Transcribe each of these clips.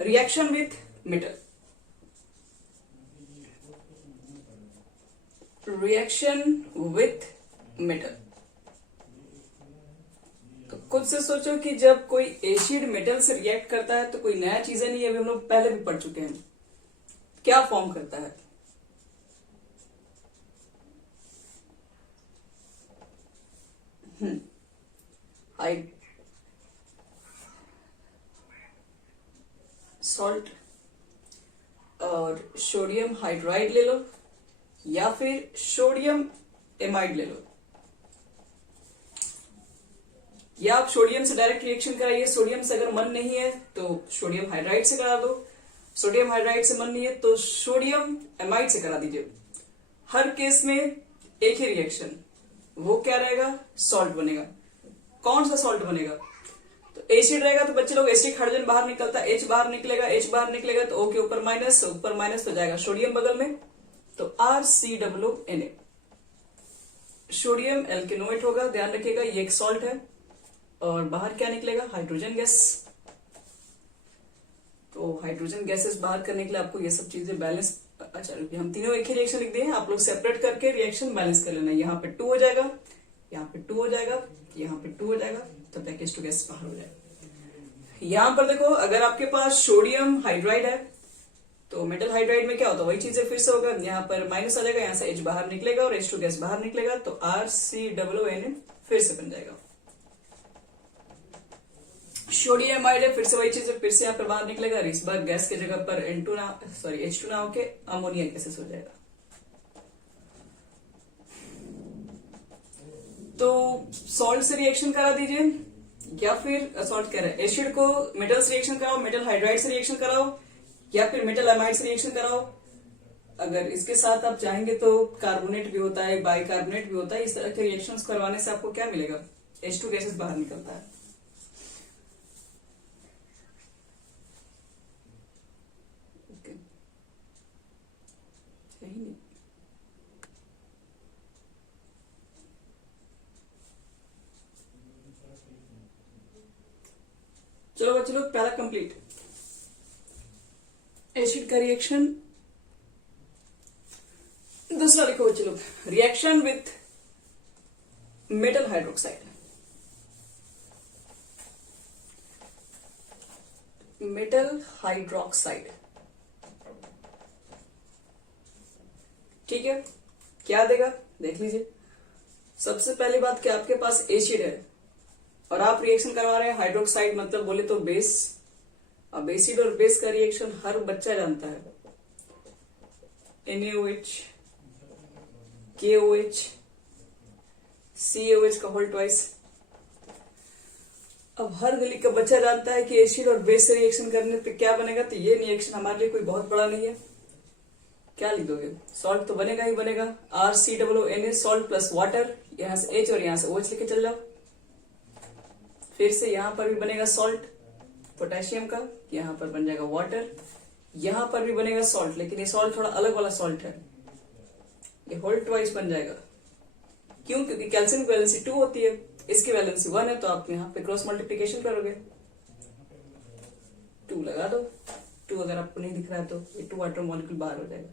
Reaction with metal, reaction with metal. तो खुद से सोचो कि जब कोई एसिड मेटल से रिएक्ट करता है तो कोई नया चीजें नहीं है, अभी हम लोग पहले भी पढ़ चुके हैं। क्या फॉर्म करता है? सॉल्ट और सोडियम हाइड्राइड ले लो या फिर सोडियम एमाइड ले लो, या आप सोडियम से डायरेक्ट रिएक्शन कराइए। सोडियम से अगर मन नहीं है तो सोडियम हाइड्राइड से करा दो, सोडियम हाइड्राइड से मन नहीं है तो सोडियम एमाइड से करा दीजिए। हर केस में एक ही रिएक्शन, वो क्या रहेगा? सॉल्ट बनेगा। कौन सा सॉल्ट बनेगा? तो एसिड रहेगा तो बच्चे लोग एसिड हाइड्रोजन बाहर निकलता है, एच बाहर निकलेगा, एच बाहर निकलेगा तो ओ के ऊपर माइनस तो जाएगा सोडियम बगल में, तो RCOONA सोडियम एल्केनोएट होगा। ध्यान रखिएगा ये एक सॉल्ट है। और बाहर क्या निकलेगा? Hydrogen gas. तो हाइड्रोजन गैसेस बाहर करने के लिए आपको ये सब चीजें बैलेंस, अच्छा हम तीनों एक ही रिएक्शन लिख दिए हैं, आप लोग सेपरेट करके रिएक्शन बैलेंस कर लेना। यहाँ पे 2 हो जाएगा, यहाँ पे 2 हो जाएगा, यहाँ पे 2 हो जाएगा, तब तक H2 गैस बाहर हो जाएगा। यहाँ पर देखो अगर आपके पास सोडियम हाइड्राइड है तो मेटल हाइड्राइड में क्या होता है? वही चीजें फिर से होगा, यहाँ पर माइनस आ जाएगा, यहाँ से H बाहर निकलेगा और H2 गैस बाहर निकलेगा, तो RCOONA फिर से बन जाएगा। सोडियम एमाइड है, फिर से वही चीज है, फिर से यहाँ पर बाहर निकलेगा, इस बार गैस की जगह पर H2 ना होके अमोनिया गैसेस हो जाएगा। तो सॉल्ट से रिएक्शन करा दीजिए, या फिर सॉल्ट कह रहा है एसिड को मेटल से रिएक्शन कराओ, मेटल हाइड्राइड से रिएक्शन कराओ, या फिर मेटल एमाइड से रिएक्शन कराओ। अगर इसके साथ आप चाहेंगे तो कार्बोनेट भी होता है, बाइकार्बोनेट भी होता है। इस तरह के रिएक्शंस करवाने से आपको क्या मिलेगा? H2 गैसेस बाहर निकलता है। चलो बच्चे लोग पहला कंप्लीट। एसिड का रिएक्शन। दूसरा लिखो बच्चे लोग, reaction with metal hydroxide. Metal hydroxide, ठीक है। क्या देगा देख लीजिए। सबसे पहली बात कि आपके पास एसिड है और आप रिएक्शन करवा रहे हैं हाइड्रोक्साइड, मतलब बोले तो बेस। अब एसिड और बेस का रिएक्शन हर बच्चा जानता है, NaOH, KOH, COH का होल ट्वाइस। अब हर गली का बच्चा जानता है कि एसिड और बेस से रिएक्शन करने पे क्या बनेगा। तो ये रिएक्शन हमारे लिए कोई बहुत बड़ा नहीं है। क्या लिख दोगे? सॉल्ट तो बनेगा ही बनेगा। RCOONA सॉल्ट प्लस वाटर, यहां से H और यहां से OH लेके चल जाओ। फिर से यहां पर भी बनेगा सॉल्ट पोटेशियम का, यहां पर बन जाएगा वाटर, यहां पर भी बनेगा सॉल्ट, लेकिन ये सॉल्ट थोड़ा अलग वाला सॉल्ट है, ये होल ट्वाइस बन जाएगा। क्यों? क्योंकि कैल्शियम की वैलेंसी 2 होती है, इसकी वैलेंसी 1 है, तो आप यहाँ पे क्रॉस मल्टीप्लीकेशन करोगे, 2 लगा दो। 2 अगर आपको नहीं दिख रहा है तो ये 2 वाटर मॉलिक्यूल बाहर हो जाएगा।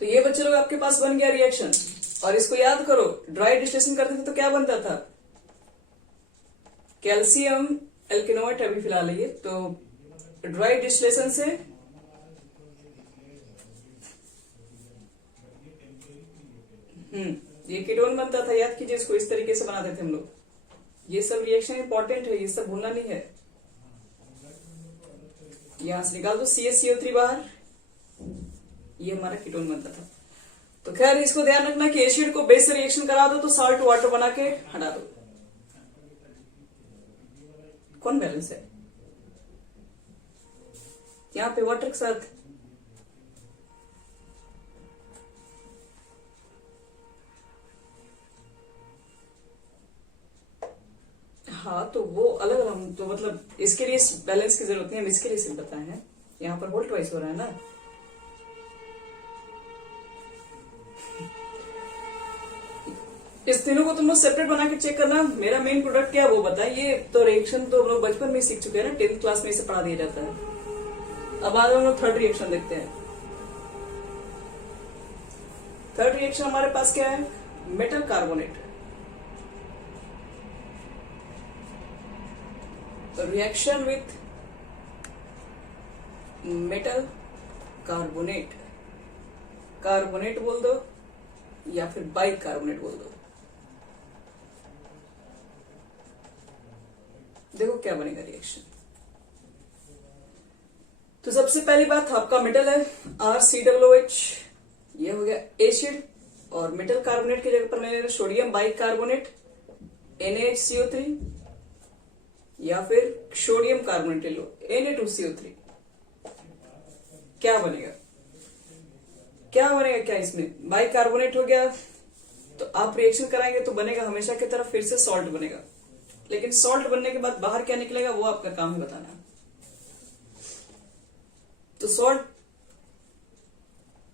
तो ये बच्चे लोग आपके पास बन गया रिएक्शन। और इसको याद करो, ड्राई डिस्टिलेशन करते थे तो क्या बनता था? कैल्शियम एल्केनोएट अभी फिलहाल ये, तो ड्राई डिस्टिलेशन से ये कीटोन बनता था। याद कीजिए इसको, इस तरीके से बनाते थे हम लोग। ये सब रिएक्शन इंपॉर्टेंट है, ये सब भूलना नहीं है। यहां से निकाल दो CaCO3 बाहर, ये हमारा कीटोन बनता था। तो खैर इसको ध्यान रखना कि एसिड को बेस से रिएक्शन करा दो तो साल्ट वाटर बना के हटा दो। कौन बैलेंस है? यहाँ पे वाटर के साथ हाँ, तो वो अलग अलग, तो मतलब इसके लिए बैलेंस की जरूरत नहीं, हम इसके लिए सिर्फ बताए हैं। यहाँ पर होल ट्वाइस हो रहा है ना। इस तीनों को तुम लोग सेपरेट बना के चेक करना। मेरा मेन प्रोडक्ट क्या है वो बताए। ये तो रिएक्शन तो हम लोग बचपन में सीख चुके हैं ना, 10th क्लास में इसे पढ़ा दिया जाता है। अब आज हम लोग थर्ड रिएक्शन देखते हैं। थर्ड रिएक्शन हमारे पास क्या है, metal carbonate. Reaction with metal carbonate, carbonate बोल दो या फिर बाइक कार्बोनेट बोल दो। देखो क्या बनेगा रिएक्शन। तो सबसे पहली बात, आपका मेटल है RCOOH, ये हो गया एसिड, और मेटल कार्बोनेट की जगह पर मैं ले रहा सोडियम बाइक कार्बोनेट NaHCO3, या फिर सोडियम कार्बोनेट ले लो Na2CO3। क्या बनेगा, क्या बनेगा, क्या इसमें बाइक कार्बोनेट हो गया। तो आप रिएक्शन कराएंगे तो बनेगा हमेशा की तरह फिर से सॉल्ट बनेगा, लेकिन सॉल्ट बनने के बाद बाहर क्या निकलेगा वो आपका काम है बताना। तो सॉल्ट,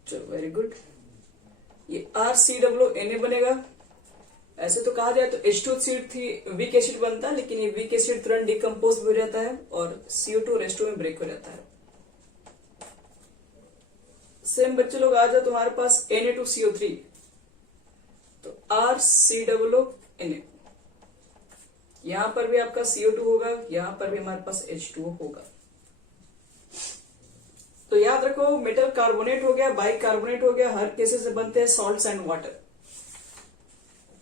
चलो वेरी गुड, ये RCOONA बनेगा। ऐसे तो कहा जाए तो H2CO3 वीक एसिड बनता है, लेकिन ये वीक एसिड तुरंत डिकम्पोज हो जाता है और CO2 और H2 में ब्रेक हो जाता है। सेम बच्चे लोग आ जाओ तुम्हारे पास Na2CO3, तो RCOONA, यहां पर भी आपका CO2 होगा, यहां पर भी हमारे पास H2O होगा। तो याद रखो, मेटल कार्बोनेट हो गया, बाइक कार्बोनेट हो गया, हर केसेस से बनते हैं सॉल्ट्स एंड वाटर।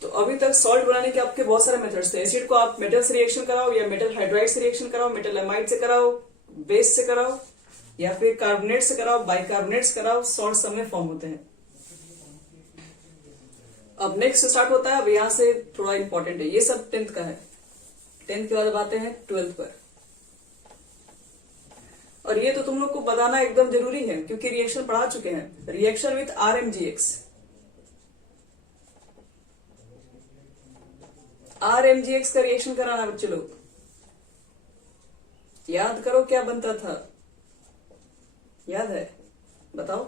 तो अभी तक सॉल्ट बनाने के आपके बहुत सारे मेथड्स थे। एसिड को आप मेटल से रिएक्शन कराओ, या मेटल हाइड्राइड से रिएक्शन कराओ, मेटल एमाइड से कराओ, बेस से कराओ, या फिर कार्बोनेट से कराओ, बाइकार्बोनेट से कराओ, सॉल्ट सब में फॉर्म होते हैं। अब नेक्स्ट स्टार्ट होता है, अब यहां से थोड़ा इंपॉर्टेंट है, ये सब 10th का है। 10th के बाद आते हैं 12th पर, और ये तो तुम लोग को बताना एकदम जरूरी है क्योंकि रिएक्शन पढ़ा चुके हैं। रिएक्शन विथ RMGX, RMGX का रिएक्शन कराना बच्चे लोग। याद करो क्या बनता था, याद है, बताओ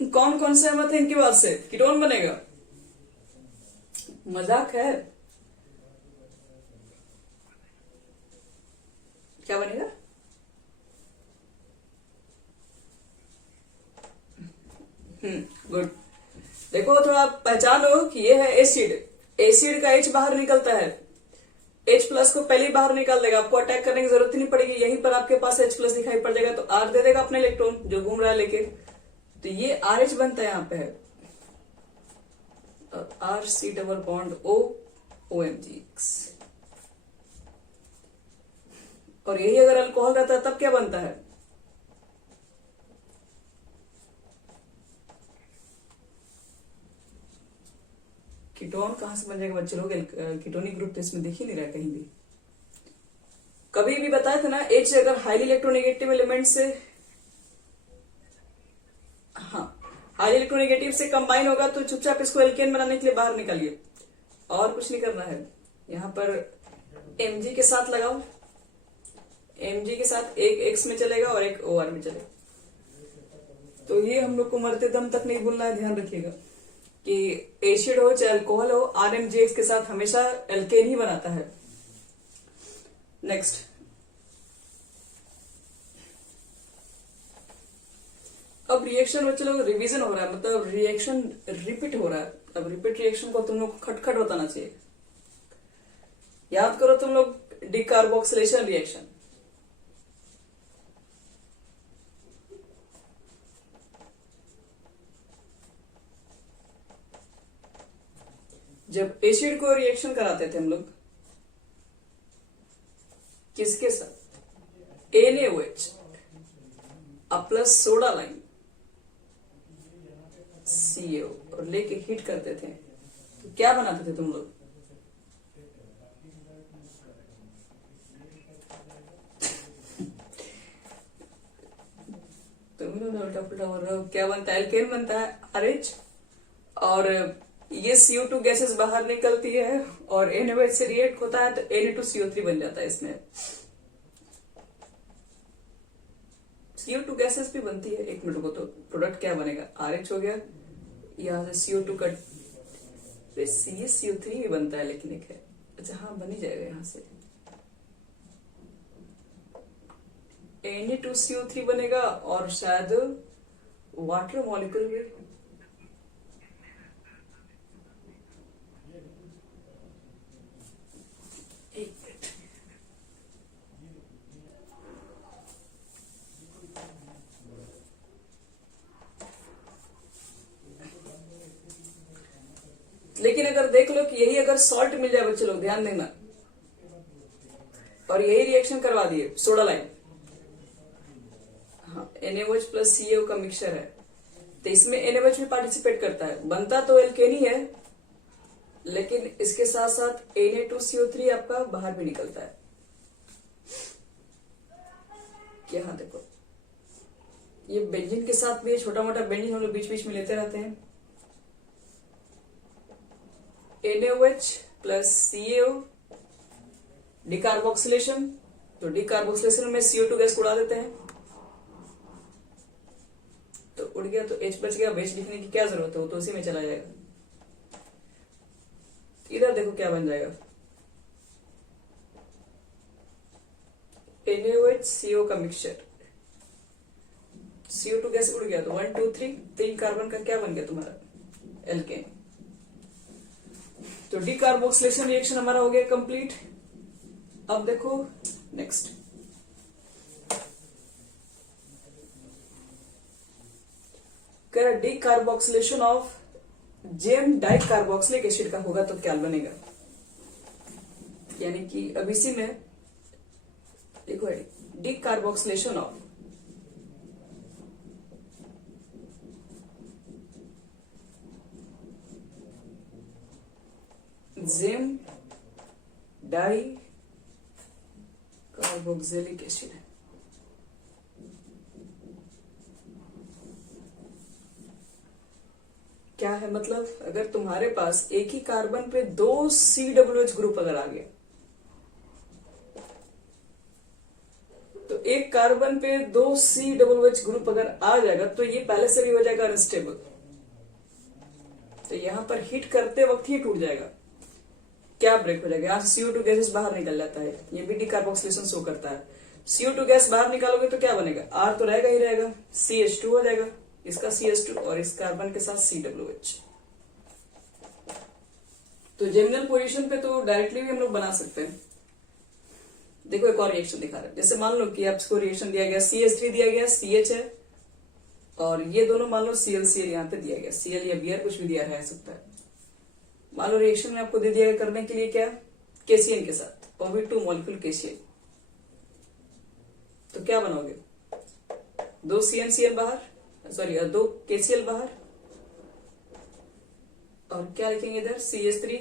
कौन कौन से सहमत है इनकी बात से। कीटोन बनेगा, मजाक है, क्या बनेगा, गुड। देखो थोड़ा पहचानो कि ये है एसिड, एसिड का H बाहर निकलता है, H प्लस को पहले बाहर निकाल देगा, आपको अटैक करने की जरूरत ही नहीं पड़ेगी, यहीं पर आपके पास H प्लस दिखाई पड़ जाएगा, तो R दे देगा अपने इलेक्ट्रॉन जो घूम रहा है लेके, तो ये RH बनता है यहाँ पे है, RC double bond O OMGX। और यही अगर अल्कोहल रहता है तब क्या बनता है, कीटोन कहां से बन जाएगा बच्चे लोग, कीटोनिक ग्रुप तो इसमें दिख ही नहीं रहा कहीं भी। कभी भी बताया था ना, H अगर हाईली इलेक्ट्रोनेगेटिव एलिमेंट से, हाँ हाईली इलेक्ट्रोनेगेटिव से कंबाइन होगा तो चुपचाप इसको एल्केन बनाने के लिए बाहर निकालिए, और कुछ नहीं करना है। यहां पर Mg के साथ लगाओ, Mg के साथ एक X में चलेगा और एक OR में चलेगा। तो ये हम लोग को मरते दम तक नहीं भूलना है, ध्यान रखिएगा कि एसिड हो चाहे अल्कोहल हो, RMGX के साथ हमेशा एल्केन ही बनाता है। नेक्स्ट, अब रिएक्शन में चलो रिवीजन हो रहा है, मतलब रिएक्शन रिपीट हो रहा है। अब रिपीट रिएक्शन को तुम लोग खटखट बताना चाहिए। याद करो तुम लोग, डिकार्बोक्सिलेशन रिएक्शन, जब एसिड को रिएक्शन कराते थे हम लोग किसके साथ, NaOH plus soda line CO, और लेके हीट करते थे, तो क्या बनाते थे तुम लोग, तुम लोग उल्टा पुल्टा बोल रहे हो। क्या बनता है, एल्केन बनता है RH, और ये CO2 गैसेस बाहर निकलती है और NaOH से रिएक्ट होता है तो Na2CO3 बन जाता है इसमें। CO2 गैसेस भी बनती है। एक मिनट को, तो प्रोडक्ट क्या बनेगा, RH हो गया, यहाँ से CO2 का CaCO3 भी बनता है, लेकिन एक है, अच्छा हाँ बन ही जाएगा यहाँ से, Na2CO3 बनेगा और शायद वाटर मॉलिक्यूल भी, एक मिनट, लेकिन अगर देख लो कि यही अगर सॉल्ट मिल जाए बच्चे लोग, ध्यान देना, और यही रिएक्शन करवा दिए सोडा लाइन, हाँ NaOH प्लस CaO का मिक्सचर है, तो इसमें NaOH भी पार्टिसिपेट करता है, बनता तो एल्केन ही है, लेकिन इसके साथ साथ Na2CO3 आपका बाहर भी निकलता है। यहाँ देखो, ये बेंजीन के साथ भी छोटा मोटा बेंजीन हम लोग बीच बीच में लेते रहते हैं। NaOH प्लस CaO डिकार्बोक्सिलेशन, तो डिकार्बोक्सिलेशन में CO2 गैस को उड़ा देते हैं, तो उड़ गया तो H बच गया, H लिखने की क्या जरूरत है, वो तो उसी में चला जाएगा। इधर देखो क्या बन जाएगा, NaOH CO का मिक्सचर, CO2 गैस उड़ गया तो 1 2 3 3 कार्बन का क्या बन गया तुम्हारा, एल्केन। तो डिकार्बोक्सिलेशन रिएक्शन हमारा हो गया कंप्लीट। अब देखो next, decarboxylation of gem dicarboxylic acid का होगा तो क्या बनेगा, यानी कि अब इसी में देखो, decarboxylation of gem dicarboxylic acid, क्या है मतलब, अगर तुम्हारे पास एक ही कार्बन पे 2 COOH ग्रुप अगर आ गया, तो एक कार्बन पे 2 COOH ग्रुप अगर आ जाएगा तो ये पहले से भी हो जाएगा अनस्टेबल, तो यहां पर हीट करते वक्त ही टूट जाएगा, क्या ब्रेक हो जाएगा, यहां से CO2 गैसेस बाहर निकल जाता है, ये भी डिकार्बोक्सिलेशन शो करता है। CO2 गैस बाहर निकालोगे तो क्या बनेगा, R तो रहेगा ही रहेगा, CH2 हो जाएगा, इसका CH2 और इस कार्बन के साथ COOH। तो जेमिनल पोजीशन पे तो डायरेक्टली भी हम लोग बना सकते हैं। देखो एक और रिएक्शन दिखा रहा है, जैसे मान लो कि आपको रिएक्शन दिया गया, CH3 दिया गया, CH है, और ये दोनों मान लो ClCl यहाँ पे दिया गया, Cl या Br कुछ भी दिया रह सकता है। मान लो रिएक्शन में आपको दे दिया गया करने के लिए क्या, KCl के साथ, और भी 2 मॉलिक्यूल KCl, तो क्या बनाओगे, 2 CnCl बाहर, सॉरी 2 KCl बाहर, और क्या लिखेंगे इधर, CH3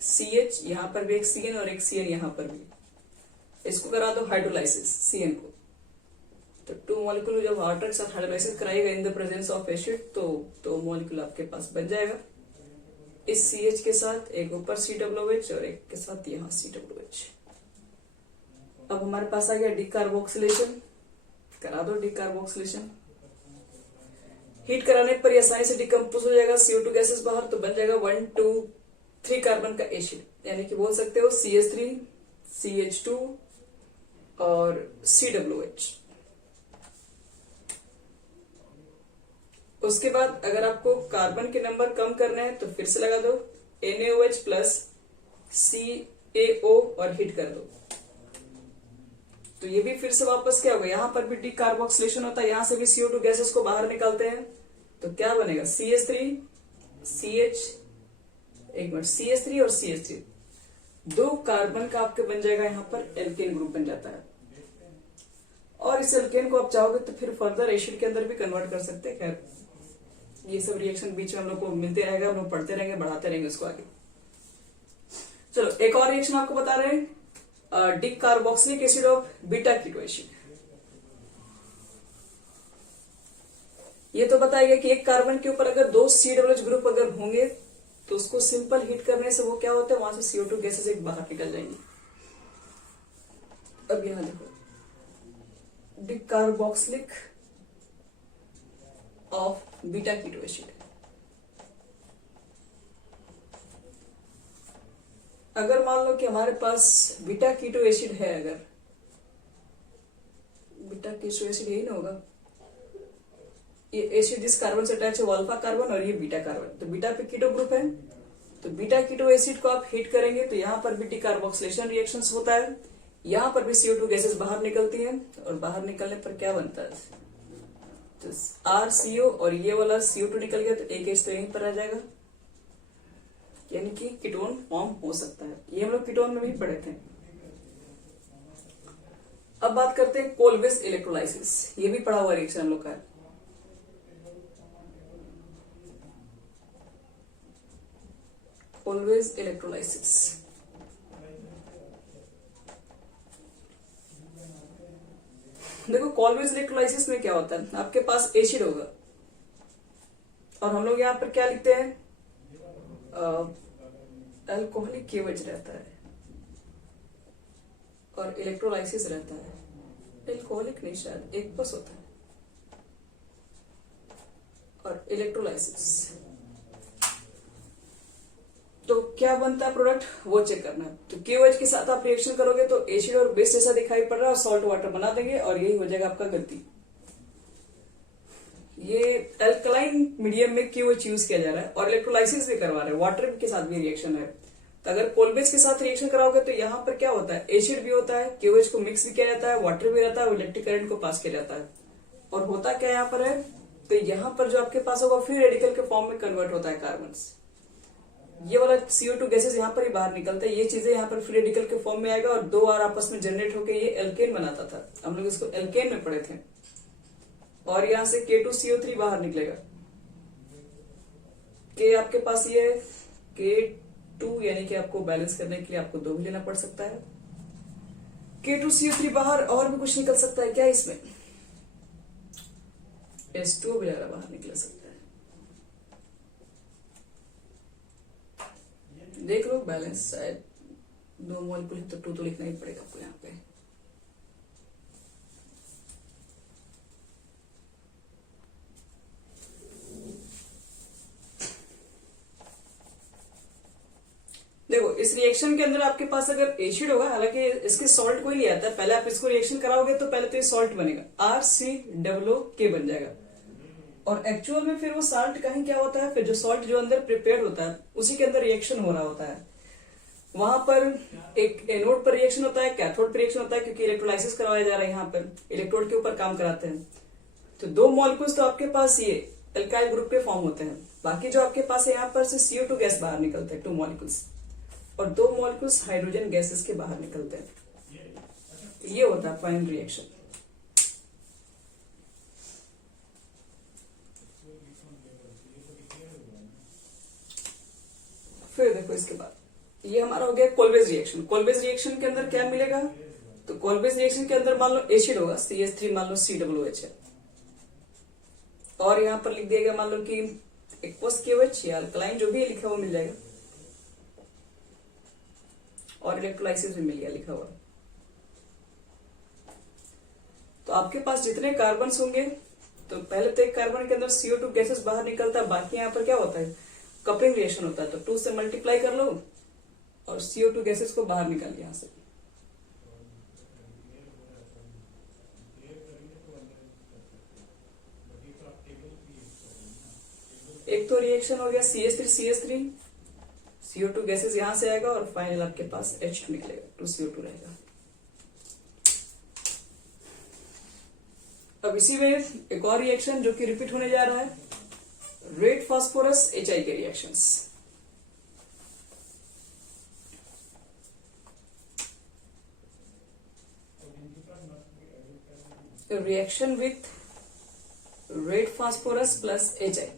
CH, यहां पर भी एक Cn और एक Cn यहां पर भी, इसको करा दो हाइड्रोलाइसिस Cn को, तो 2 मॉलिक्यूल जब वाटर के साथ हाइड्रोलाइसिस कराएगा in the presence of acid, तो मॉलिक्यूल आपके पास बन जाएगा इस CH के साथ, एक ऊपर COOH और एक के साथ यहाँ COOH। अब हमारे पास आ गया डिकार्बोक्सिलेशन, करा दो डिकार्बोक्सिलेशन, हीट कराने पर ये आसानी से डिकम्पोज हो जाएगा, CO2 गैसेस बाहर, तो बन जाएगा 1 2 3 कार्बन का एसिड, यानी कि बोल सकते हो CH3 CH2 और COOH। उसके बाद अगर आपको कार्बन के नंबर कम करने हैं तो फिर से लगा दो NaOH प्लस CaO और हीट कर दो, तो ये भी फिर से वापस क्या होगा, यहां पर भी डिकार्बोक्सिलेशन होता है, यहां से भी CO2 गैसेस को बाहर निकालते हैं, तो क्या बनेगा, CH3 CH, एक मिनट, CH3 और CH3, 2 कार्बन का आपके बन जाएगा, यहां पर एल्केन ग्रुप बन जाता है, और इस एल्केन को आप चाहोगे तो फिर फर्दर एसिड के अंदर भी कन्वर्ट कर सकते हैं। खैर ये सब रिएक्शन बीच में हम लोग को मिलते रहेगा, हम लोग पढ़ते रहेंगे, बढ़ाते रहेंगे उसको आगे। चलो एक और रिएक्शन आपको बता रहे हैं, dicarboxylic acid of beta keto acid. ये तो बताएगा कि एक कार्बन के ऊपर अगर 2 COOH ग्रुप अगर होंगे तो उसको सिंपल हीट करने से वो क्या होता है, वहां से CO2 गैसेस एक बाहर निकल जाएंगी। अब यहां देखो, डिकार्बोक्सिलिक ऑफ बीटा कीटो एसिड। अगर मान लो कि हमारे पास बीटा कीटो एसिड है, अगर बीटा कीटो एसिड यही ना होगा, ये एसिड जिस कार्बन से अटैच है वो अल्फा कार्बन और ये बीटा कार्बन, तो बीटा पे कीटो ग्रुप है, तो बीटा कीटो एसिड को आप हीट करेंगे तो यहां पर भी डिकार्बोक्सिलेशन रिएक्शंस होता है, यहां पर भी CO2 गैसेस बाहर निकलती हैं और बाहर निकलने पर क्या बनता है, तो RCO और ये वाला CO2 निकल गया तो एक H तो यहीं पर आ जाएगा, यानी कि कीटोन फॉर्म हो सकता है। ये हम लोग कीटोन में भी पढ़े थे। अब बात करते हैं कोलवेज इलेक्ट्रोलाइसिस, ये भी पढ़ा हुआ रिएक्शन हम लोग का है। कोलवेज इलेक्ट्रोलाइसिस, देखो कोलवेज इलेक्ट्रोलाइसिस में क्या होता है, आपके पास एसिड होगा और हम लोग यहाँ पर क्या लिखते हैं, अल्कोहलिक केवज रहता है और इलेक्ट्रोलाइसिस रहता है, अल्कोहलिक नहीं शायद एक बस होता है, और इलेक्ट्रोलाइसिस तो क्या बनता है प्रोडक्ट वो चेक करना है। तो केवज के साथ आप रिएक्शन करोगे तो एसिड और बेस जैसा दिखाई पड़ रहा है और सॉल्ट वाटर बना देंगे और यही हो जाएगा आपका गलती। ये अल्कलाइन मीडियम में केवज यूज किया जा रहा है और इलेक्ट्रोलाइसिस भी करवा रहे हैं, वाटर के साथ भी रिएक्शन है। तो अगर कोलवेज के साथ रिएक्शन कराओगे तो यहाँ पर क्या होता है, एसिड भी होता है, केवज को मिक्स भी किया जाता है, वाटर भी रहता है, इलेक्ट्रिक करंट को पास किया जाता है, और होता क्या यहाँ पर है, तो यहाँ पर जो आपके पास होगा फ्री रेडिकल के फॉर्म में कन्वर्ट होता है कार्बन। ये वाला CO2 गैसेस यहाँ पर ही बाहर निकलता है, ये चीजें यहाँ पर फ्री रेडिकल के फॉर्म में आएगा और दो R आपस में जनरेट होकर ये एल्केन बनाता था, हम लोग इसको एल्केन में पढ़े थे, और यहाँ से K2CO3 बाहर निकलेगा। K आपके पास ये K2 यानी कि आपको बैलेंस करने के लिए आपको 2 भी लेना पड़ सकता है, K2CO3 बाहर, और भी कुछ निकल सकता है क्या इसमें, H2O वगैरह बाहर निकल सकता है, देख लो बैलेंस, शायद 2 मॉलिक्यूल तो 2 तो लिखना ही पड़ेगा आपको यहाँ पे। देखो इस रिएक्शन के अंदर आपके पास अगर एसिड होगा, हालांकि इसके सॉल्ट को ही लिया था, पहले आप इसको रिएक्शन कराओगे तो पहले तो ये सॉल्ट बनेगा, RCOO बन जाएगा, और एक्चुअल में फिर वो सॉल्ट कहीं क्या होता है, फिर जो सॉल्ट जो अंदर प्रिपेयर होता है उसी के अंदर रिएक्शन हो रहा होता है, वहां पर एक एनोड पर रिएक्शन होता है, कैथोड पर रिएक्शन होता है, क्योंकि इलेक्ट्रोलाइसिस करवाया जा रहा है, यहाँ पर इलेक्ट्रोड के ऊपर काम कराते हैं। तो 2 मॉलिक्यूल्स तो आपके पास ये एल्काइल ग्रुप पे फॉर्म होते हैं, बाकी जो आपके पास है यहाँ पर से CO2 गैस बाहर निकलते हैं 2 मॉलिक्यूल्स, और 2 मॉलिक्यूल्स हाइड्रोजन गैसेस के बाहर निकलते हैं। ये होता है फाइनल रिएक्शन। फिर देखो इसके बाद ये हमारा हो गया कोलवेज रिएक्शन। कोलवेज रिएक्शन के अंदर क्या मिलेगा, तो कोलवेज रिएक्शन के अंदर मान लो एसिड होगा, CH3 मान लो COOH है, और यहाँ पर लिख दिया गया मान लो कि एक्वस KOH या अल्कलाइन जो भी लिखा हुआ मिल जाएगा, और इलेक्ट्रोलाइसिस भी मिल गया लिखा हुआ। तो आपके पास जितने कार्बन होंगे, तो पहले तो एक कार्बन के अंदर CO2 गैसेस बाहर निकलता है, बाकी यहाँ पर क्या होता है, कपलिंग रिएक्शन होता है, तो 2 से मल्टीप्लाई कर लो और CO2 गैसेस को बाहर निकाल यहां से। एक तो रिएक्शन हो गया CH3 CO2 गैसेस यहां से आएगा और फाइनल आपके पास H2 निकलेगा, 2CO2 रहेगा। अब इसी में एक और रिएक्शन जो कि रिपीट होने जा रहा है, रेड फास्फोरस HI के reactions. Reaction with red phosphorus plus HI।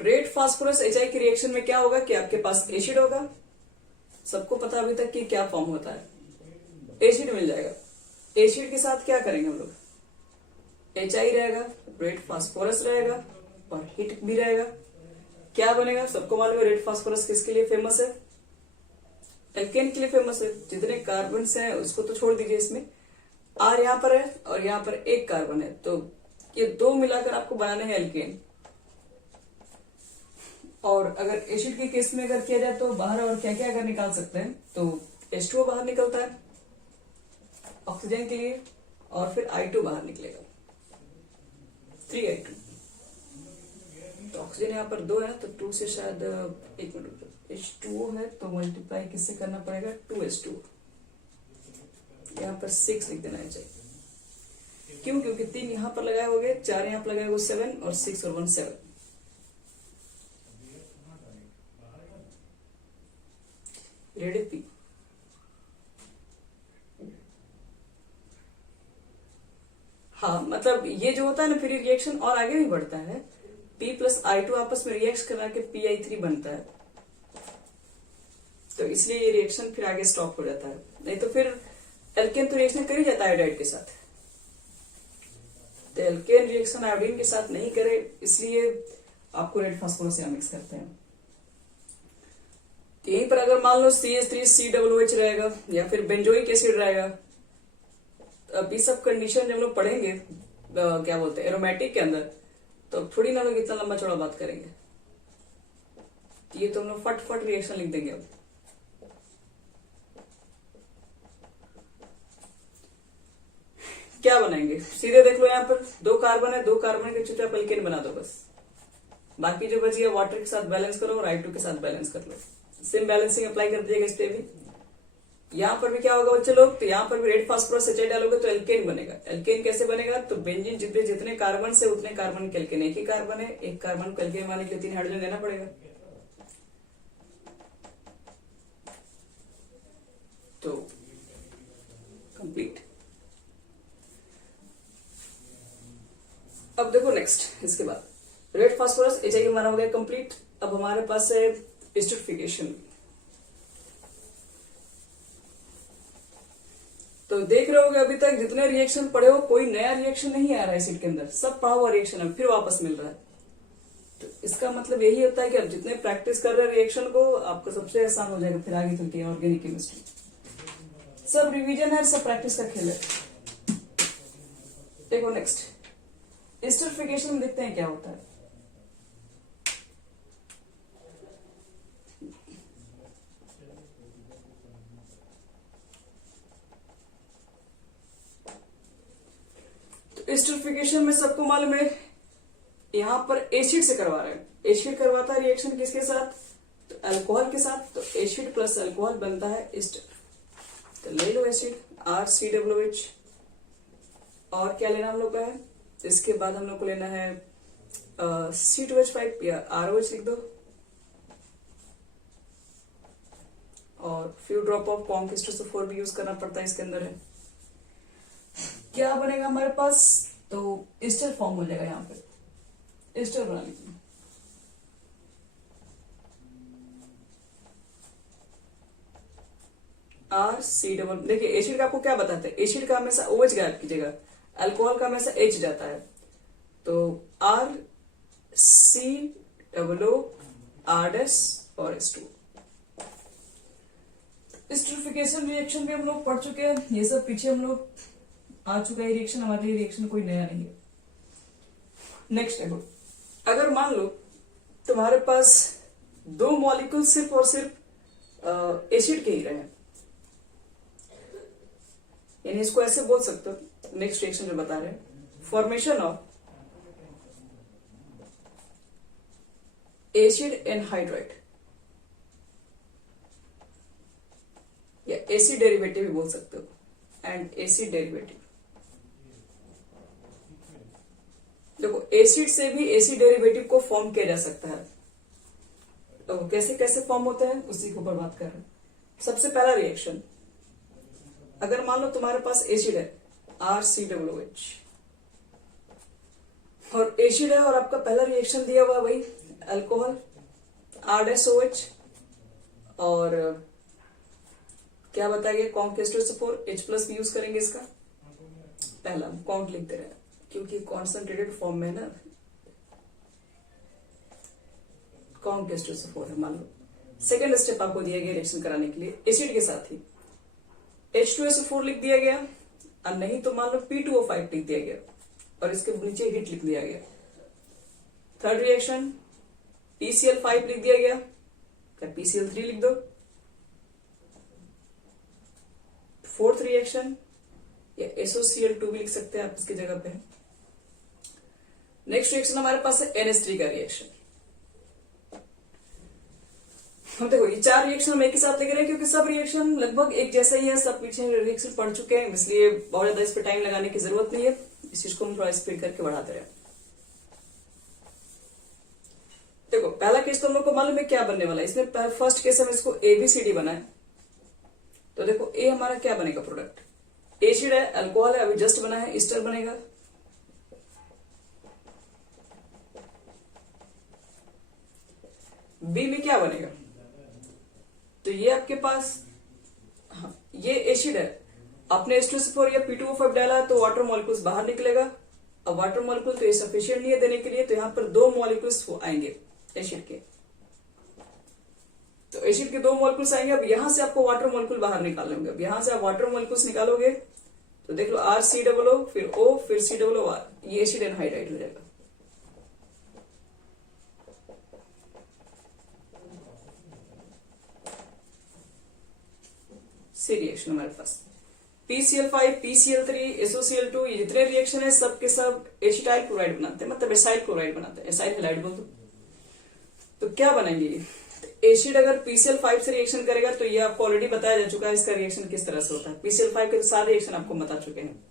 Red phosphorus HI की रिएक्शन में क्या होगा कि आपके पास एसिड होगा, सबको पता अभी तक कि क्या फॉर्म होता है, एसिड मिल जाएगा। एसिड के साथ क्या करेंगे हम लोग, HI रहेगा, रेड फास्फोरस रहेगा और हीट भी रहेगा। क्या बनेगा, सबको मालूम है रेड फास्फोरस किसके लिए फेमस है, एल्केन के लिए फेमस है। जितने कार्बन हैं उसको तो छोड़ दीजिए, इसमें R यहाँ पर है और यहाँ पर एक कार्बन है, तो ये दो मिलाकर आपको बनाने हैं एल्केन। और अगर एसिड के केस में अगर किया जाए तो बाहर और क्या क्या अगर निकाल सकते हैं, तो H2O बाहर निकलता है ऑक्सीजन के लिए, और फिर I2 बाहर निकलेगा 3I2। तो ऑक्सीजन यहाँ पर 2 है, तो 2 से शायद एक मिनट, H2O है तो मल्टीप्लाई किससे करना पड़ेगा, 2H2O। यहाँ पर 6 लिख देना चाहिए। क्यों? क्योंकि 3 यहाँ पर लगाए हो गए, 4 यहाँ पर लगाए हो 7 और 6 और 1 7। Ready P. हाँ, मतलब ये जो होता है ना, फिर रिएक्शन और आगे भी बढ़ता है। P प्लस I2 आपस में रिएक्ट करा के PI3 बनता है, तो इसलिए ये रिएक्शन फिर आगे स्टॉप हो जाता है। नहीं तो फिर एल्केन तो रिएक्शन कर ही जाता है आयोडाइड के साथ, तो एल्केन रिएक्शन आयोडीन के साथ नहीं करे, इसलिए आपको रेड फास्फोरस यहाँ मिक्स करते हैं। यहीं पर अगर मान लो CH3COOH रहेगा या फिर बेंजोइक एसिड रहेगा, अब ये सब कंडीशन जब लोग पढ़ेंगे क्या बोलते हैं एरोमेटिक के अंदर, तो थोड़ी ना लोग इतना लंबा चौड़ा बात करेंगे। ये तो हम लोग फट रिएक्शन लिख देंगे। अब क्या बनाएंगे, सीधे देख लो, यहाँ पर 2 कार्बन है, 2 कार्बन के चुपचाप एल्केन बना दो बस। बाकी जो बची है वाटर के साथ बैलेंस करो और I2 के साथ बैलेंस कर लो। सेम बैलेंसिंग अप्लाई कर दीजिएगा इस पे भी। यहाँ पर भी क्या होगा बच्चे लोग, तो यहाँ पर भी रेड फास्फोरस HI डालोगे तो एल्केन बनेगा। एल्केन कैसे बनेगा, तो बेंजीन जितने कार्बन से उतने कार्बन के एल्केन, एक ही कार्बन है, एक कार्बन को एल्केन बनाने के लिए 3 हाइड्रोजन देना पड़ेगा। तो कंप्लीट। अब देखो नेक्स्ट, इसके बाद रेड फास्फोरस HI हमारा हो गया कंप्लीट। अब हमारे पास है एस्टरिफिकेशन। तो देख रहे होगे अभी तक जितने रिएक्शन पढ़े हो, कोई नया रिएक्शन नहीं आ रहा है एसिड के अंदर, सब पढ़ा हुआ रिएक्शन है फिर वापस मिल रहा है। तो इसका मतलब यही होता है कि आप जितने प्रैक्टिस कर रहे हैं रिएक्शन को, आपको सबसे आसान हो जाएगा फिर आगे चल के ऑर्गेनिक केमिस्ट्री। सब रिवीजन है, सब प्रैक्टिस का खेल है। देखो नेक्स्ट एस्टरिफिकेशन में देखते हैं क्या होता है। एस्टरिफिकेशन में सबको मालूम है, यहां पर एसिड से करवा रहे हैं। एसिड करवाता है रिएक्शन किसके साथ, तो अल्कोहल के साथ। तो एसिड प्लस अल्कोहल बनता है एस्टर। तो ले लो एसिड RCOOH, और क्या लेना हम लोग का है, इसके बाद हम लोग को लेना है C2H5 या ROH लिख दो, और फ्यू ड्रॉप ऑफ कॉन्किस्टोसोफोर भी यूज करना पड़ता है इसके अंदर है। क्या बनेगा हमारे पास, तो एस्टर फॉर्म हो जाएगा। यहाँ पे एस्टर बना लीजिए। RC, देखिए एसिड का आपको क्या बताते हैं, एसिड का हमेशा OH गायब कीजिएगा, अल्कोहल का हमेशा H जाता है। तो RCOO RS और H2। एस्टरिफिकेशन रिएक्शन भी हम लोग पढ़ चुके हैं, ये सब पीछे हम लोग आ चुका है रिएक्शन, हमारे लिए रिएक्शन कोई नया नहीं है। नेक्स्ट देखो, अगर मान लो तुम्हारे पास 2 मॉलिक्यूल सिर्फ और सिर्फ एसिड के ही रहे, यानी इसको ऐसे बोल सकते हो, नेक्स्ट रिएक्शन जो बता रहे हैं, फॉर्मेशन ऑफ एसिड एनहाइड्राइड या एसिड डेरिवेटिव भी बोल सकते हो, एंड एसिड डेरिवेटिव। देखो एसिड से भी एसिड डेरिवेटिव को फॉर्म किया जा सकता है, तो कैसे कैसे फॉर्म होते हैं उसी के ऊपर बात कर रहे हैं। सबसे पहला रिएक्शन, अगर मान लो तुम्हारे पास एसिड है RCOOH, और एसिड है और आपका पहला रिएक्शन दिया हुआ भाई अल्कोहल RSOH, और क्या बताइए कॉन्केस्टोसोफोर H+ भी यूज करेंगे इसका। पहला काउंट लिखते रहे क्योंकि कॉन्सेंट्रेटेड फॉर्म में ना कॉन्केस्टोसोफोर है। मान लो सेकेंड स्टेप आपको दिया गया रिएक्शन कराने के लिए एसिड के साथ ही H2SO4 लिख दिया गया, और नहीं तो मान लो P2O5 लिख दिया गया और इसके नीचे हिट लिख दिया गया। थर्ड रिएक्शन PCl5 लिख दिया गया, क्या PCl3 लिख दो। फोर्थ रिएक्शन या SOCl2 भी लिख सकते हैं आप इसकी जगह पे। नेक्स्ट रिएक्शन हमारे पास है NH3 का रिएक्शन। हम देखो ये 4 रिएक्शन हम एक ही साथ लेके रहे क्योंकि सब रिएक्शन लगभग एक जैसा ही है, सब पीछे रिएक्शन पढ़ चुके हैं, इसलिए बहुत ज्यादा इस पर टाइम लगाने की जरूरत नहीं है। इस चीज को हम थोड़ा स्पीड करके बढ़ाते रहे। देखो पहला केस तो हम लोग को मालूम है क्या बनने वाला है। इसमें फर्स्ट केस हम इसको ABCD बनाए तो देखो ए हमारा क्या बनेगा प्रोडक्ट, एसिड है, अल्कोहल है, अभी जस्ट बना है, ईस्टर बनेगा। बी में क्या बनेगा, तो ये आपके पास हाँ, ये एसिड है, आपने H2SO4 या P2O5 डाला तो वाटर मॉलिक्यूल्स बाहर निकलेगा। अब वाटर मॉलिक्यूल तो ये सफिशिएंट नहीं है देने के लिए, तो यहां पर 2 मॉलिक्यूल्स आएंगे एसिड के। तो एसिड के 2 मॉलिक्यूल्स आएंगे। अब यहां से आपको वाटर मॉलिक्यूल बाहर निकालने होंगे। अब यहां से आप वाटर मॉलिक्यूल्स निकालोगे तो देख लो RCOO फिर O फिर COOR, ये एसिड एनहाइड्राइड हो जाएगा। सी रिएक्शन हमारे पास PCl5 PCl3 SOCl2 ये जितने रिएक्शन है सब के सब एसिटाइल क्लोराइड बनाते हैं, मतलब एसाइल क्लोराइड बनाते हैं, एसाइल हैलाइड बोल दो। तो क्या बनेंगे ये, एसिड अगर PCl5 से रिएक्शन करेगा तो ये आपको ऑलरेडी बताया जा चुका है इसका रिएक्शन किस तरह से होता है। PCl5 के सारे रिएक्शन आपको बता चुके हैं।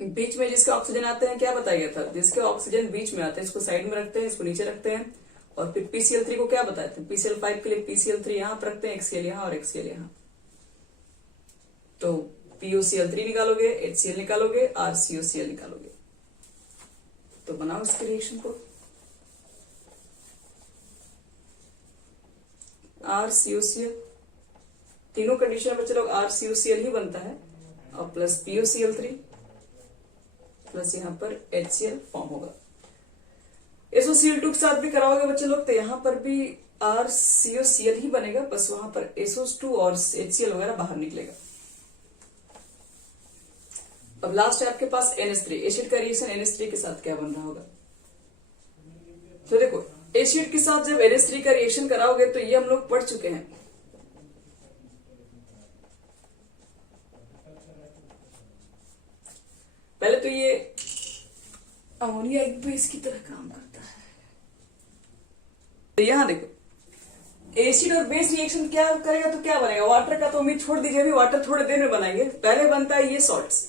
बीच में जिसके ऑक्सीजन आते हैं क्या बताया गया था, जिसके ऑक्सीजन बीच में आते हैं इसको साइड में रखते हैं, इसको नीचे रखते हैं। और फिर PCl3 को क्या बताए थे, PCl5 के लिए PCl3 यहां पर रखते हैं, HCl यहां और HCl यहां। तो POCl3 निकालोगे, HCl निकालोगे, RCOCl निकालोगे। तो बनाओ इसके रिएक्शन को। RCOCl तीनों कंडीशन पर चलो RCOCl ही बनता है और प्लस POCl3 प्लस यहां पर HCl फॉर्म होगा। SOCl2 के साथ भी कराओगे बच्चे लोग तो यहां पर भी RCOCl ही बनेगा, बस वहां पर SO2 और HCl वगैरह बाहर निकलेगा। अब लास्ट है आपके पास NH3, एसिड का रिएक्शन NH3 के साथ क्या बन रहा होगा। तो देखो एसिड के साथ जब NH3 का रिएक्शन कराओगे तो ये हम लोग पढ़ चुके हैं। पहले तो ये अमोनिया एक बेस की तरह काम करता है। तो यहां देखो एसिड और बेस रिएक्शन क्या करेगा तो क्या बनेगा, वाटर का तो उम्मीद छोड़ दीजिए, अभी वाटर थोड़े देर में बनाएंगे। पहले बनता है ये सॉल्ट्स।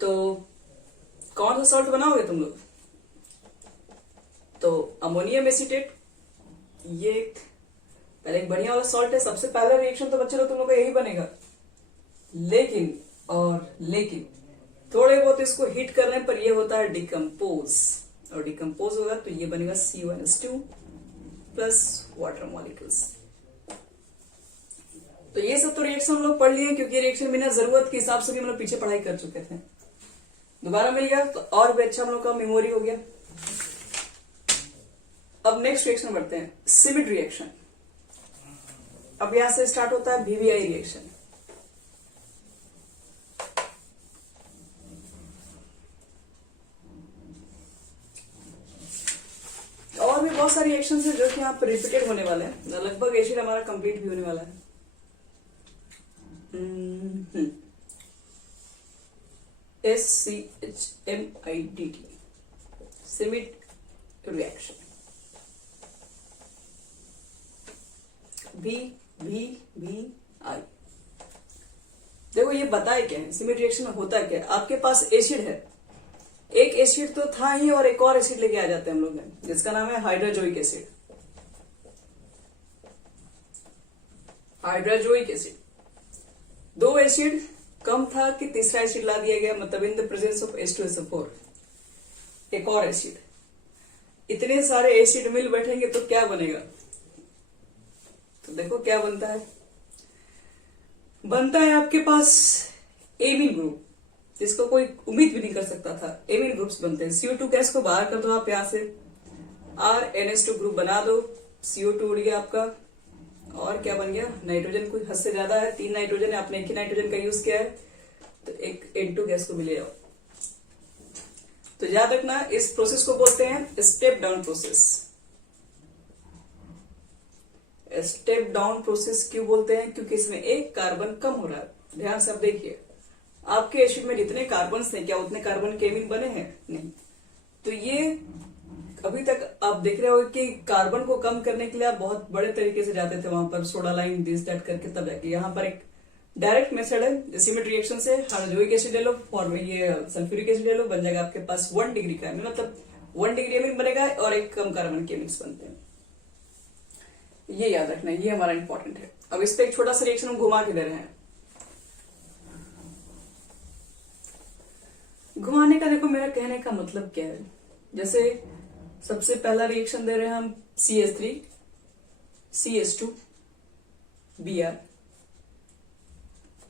तो कौन सा सॉल्ट बनाओगे तुम लोग, तो अमोनियम एसीटेट, ये पहले एक बढ़िया वाला सॉल्ट है। सबसे पहला रिएक्शन तो बच्चे लोग तुम लोग का यही बनेगा, लेकिन थोड़े बहुत इसको हीट करने पर ये होता है डिकम्पोज, और डिकम्पोज होगा तो ये बनेगा CONH2 प्लस वाटर मॉलिक्यूल्स। तो ये सब तो रिएक्शन हम लोग पढ़ लिए क्योंकि रिएक्शन बिना जरूरत के हिसाब से भी हम लोग पीछे पढ़ाई कर चुके थे। दोबारा मिल गया तो और भी अच्छा हम लोग का मेमोरी हो गया। अब नेक्स्ट रिएक्शन बढ़ते हैं, सिमिड रिएक्शन। अब यहां से स्टार्ट होता है VVI रिएक्शन। और भी बहुत सारे रिएक्शन है जो कि यहाँ पर रिपीटेड होने वाले हैं। लगभग एसिड हमारा कंप्लीट भी होने वाला है। SCHMIDT सिमिड reaction. VVI देखो ये बताए क्या है, सिमिड रिएक्शन में होता क्या है। आपके पास एसिड है, एक एसिड तो था ही और एक और एसिड लेके आ जाते हैं हम लोग जिसका नाम है hydrazoic acid. Hydrazoic acid, 2 acid कम था कि तीसरा एसिड ला दिया गया, मतलब in the presence of H2SO4 एक और एसिड। इतने सारे एसिड मिल बैठेंगे तो क्या बनेगा, तो देखो क्या बनता है। बनता है आपके पास एमीन ग्रुप, जिसको कोई उम्मीद भी नहीं कर सकता था। एमीन ग्रुप्स बनते हैं। CO2 गैस को बाहर कर दो आप यहां से, RNH2 ग्रुप बना दो, CO2 उड़ गया आपका, और क्या बन गया, नाइट्रोजन कोई हद से ज्यादा है, 3 नाइट्रोजन है, आपने एक ही नाइट्रोजन का यूज किया है, तो एक N2 गैस को मिलेगा। तो याद रखना इस प्रोसेस को बोलते हैं step down process. Step down process क्यों बोलते हैं, क्योंकि इसमें एक कार्बन कम हो रहा है। ध्यान से आप देखिए, आपके एसिड में जितने कार्बन थे क्या उतने कार्बन के एमीन बने हैं? नहीं। तो ये अभी तक आप देख रहे हो कि कार्बन को कम करने के लिए आप बहुत बड़े तरीके से जाते थे वहां पर, सोडा लाइन दिस दैट करके, तब जाके यहाँ पर एक डायरेक्ट मेथड है सीमेंट रिएक्शन से। हाइड्रोजोइक एसिड ले लो और ये सल्फ्यूरिक एसिड ले लो, बन जाएगा आपके पास 1 डिग्री का एमीन, मतलब 1 डिग्री एमीन बनेगा और एक कम कार्बन के एमीन्स बनते हैं। ये याद रखना, ये हमारा इंपॉर्टेंट है। अब इस पे एक छोटा सा रिएक्शन हम घुमा के दे रहे हैं। घुमाने का देखो मेरा कहने का मतलब क्या है, जैसे सबसे पहला रिएक्शन दे रहे हैं हम CH3 CH2 Br,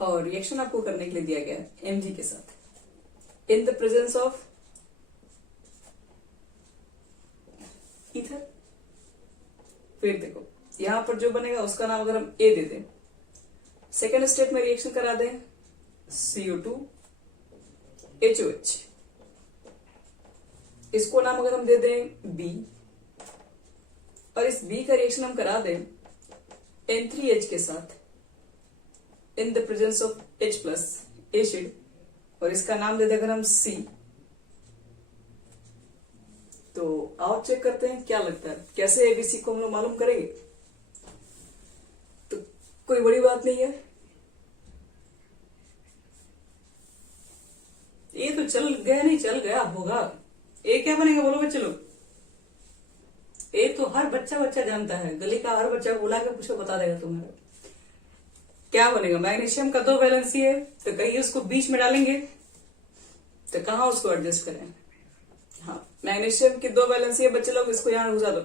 और रिएक्शन आपको करने के लिए दिया गया है Mg के साथ in the presence of ether. फिर देखो यहां पर जो बनेगा उसका नाम अगर हम A दे दें, सेकेंड स्टेप में रिएक्शन करा दें CO2 HOH, इसको नाम अगर हम दे दें B, और इस B का रिएक्शन हम करा दें N3H के साथ in the presence of H plus acid, और इसका नाम दे दें अगर हम C। तो आओ चेक करते हैं क्या लगता है, कैसे ABC को हम लोग मालूम करेंगे। तो कोई बड़ी बात नहीं है, ये तो चल गया, नहीं चल गया होगा। ए क्या बनेगा बोलो बच्चे लोग? ए तो हर बच्चा जानता है, गली का हर बच्चा बुला के पूछो बता देगा तुम्हारा। क्या बनेगा? मैग्नीशियम का 2 वैलेंसी है, तो कहीं उसको बीच में डालेंगे तो कहां उसको एडजस्ट करें। हाँ, मैग्नीशियम की 2 वैलेंसी है बच्चे लोग, इसको यहां घुसा दो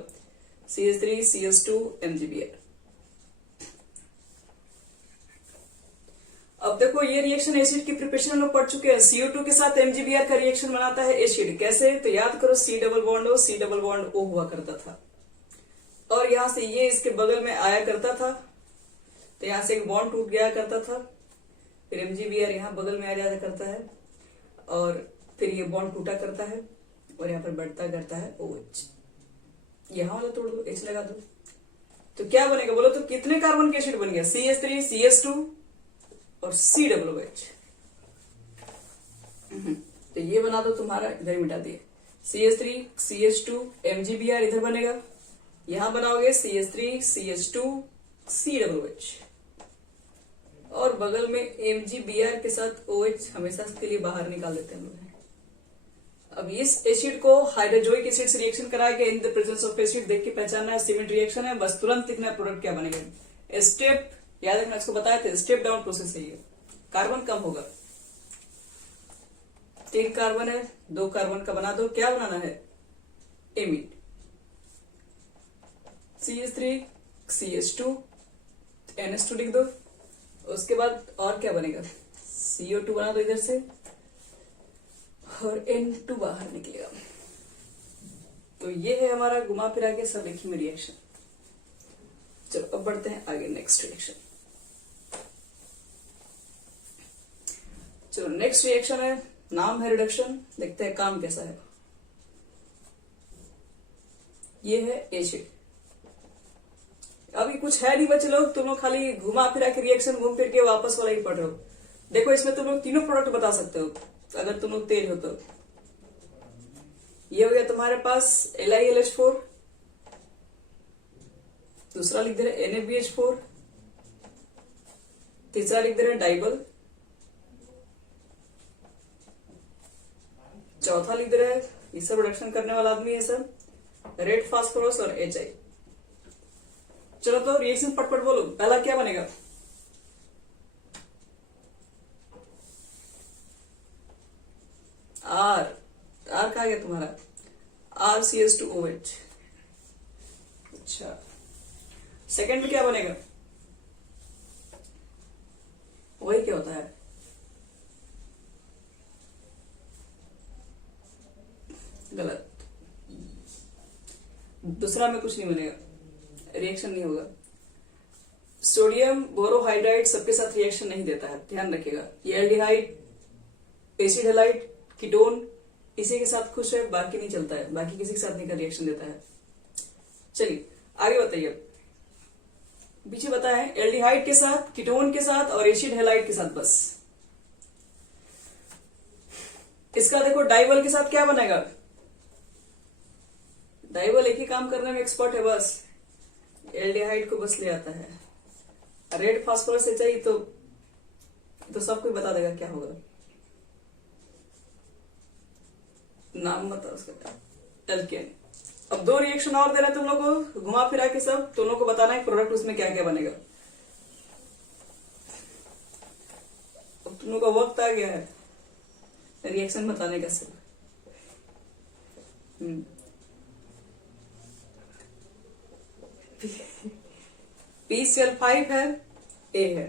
CH3 CH2 MgBr। अब देखो ये रिएक्शन एसिड की प्रिपरेशन में पढ़ चुके हैं। CO2 के साथ MgBr का रिएक्शन बनाता है एसिड, कैसे? तो याद करो C double bond O C double bond O हुआ करता था, और यहां से ये इसके बगल में आया करता था, तो यहां से एक बॉन्ड टूट गया करता था, फिर MgBr यहां बगल में आ जाया करता है, और फिर ये बॉन्ड टूटा करता है, और यहाँ पर बढ़ता करता है OH। यहां वाला तोड़ दो, H लगा दो, तो क्या बनेगा बोलो? तो कितने कार्बन के एसिड बन गया? CH3 CH2 और COOH। तो ये बना दो तुम्हारा, इधर मिटा दिए CH3 CH2 MgBr, इधर बनेगा, यहां बनाओगे CH3 CH2 COOH, और बगल में MgBr के साथ OH हमेशा के लिए बाहर निकाल देते हैं हम लोग। अब इस एसिड को हाइड्रोजोइक एसिड से रिएक्शन कराएंगे in the presence of acid, देख के पहचानना है सीमेंट रिएक्शन है, बस तुरंत लिखना है प्रोडक्ट क्या बनेगा। स्टेप याद रखना, इसको बताए थे स्टेप डाउन प्रोसेस है ये। कार्बन कम होगा, 3 कार्बन है, 2 कार्बन का बना दो, क्या बनाना है? एमीन। CH3 CH2 NH2 लिख दो, उसके बाद और क्या बनेगा? CO2 बना दो इधर से, और N2 बाहर निकलेगा। तो ये है हमारा घुमा फिरा के सब एक ही में रिएक्शन। चलो अब बढ़ते हैं आगे नेक्स्ट रिएक्शन। चलो नेक्स्ट रिएक्शन है, नाम है रिडक्शन, देखते हैं काम कैसा है। ये है एसिड। अभी कुछ है नहीं बच्चे लोग, तुम लोग खाली घुमा फिरा के रिएक्शन घूम फिर के वापस वाला ही पढ़ रहे हो। देखो इसमें तुम लोग तीनों प्रोडक्ट बता सकते हो अगर तुम लोग तेज हो तो। ये हो गया तुम्हारे पास LiLH4, दूसरा लिख दे रहे NaBH4, तीसरा लिख दे रहे डाइबल, चौथा लिख दे रहे ये सब रिडक्शन करने वाला आदमी है सब, रेड फास्फोरस और HI। चलो तो रिएक्शन पटपट बोलो, पहला क्या बनेगा? R कहा गया तुम्हारा? RCH2OH। अच्छा, सेकंड में क्या बनेगा? वही क्या होता है? गलत, दूसरा में कुछ नहीं बनेगा, रिएक्शन नहीं होगा। सोडियम बोरोहाइड्राइड सबके साथ रिएक्शन नहीं देता है, ध्यान रखिएगा। ये एल्डिहाइड, एसिड हैलाइड, कीटोन इसी के साथ खुश है, बाकी नहीं चलता है, बाकी किसी के साथ नहीं का रिएक्शन देता है। चलिए आगे बताइए। पीछे बताया है एल्डिहाइड के साथ, कीटोन के साथ और एसिड हैलाइड के साथ बस। इसका देखो डाइवल के साथ क्या बनेगा। डाइवल एक ही काम करने में एक्सपर्ट है, बस एल्डिहाइड को बस ले आता है। रेड फास्फोरस से चाहिए तो सब कोई बता देगा क्या होगा। नाम बताओ उसका, एल्केन। अब 2 रिएक्शन और देना है तुम लोग को, घुमा फिरा के सब तुम लोग को बताना है प्रोडक्ट उसमें क्या क्या बनेगा। अब तुम लोग का वक्त आ गया है रिएक्शन बताने का सिर्फ। PCl5 है, ए है।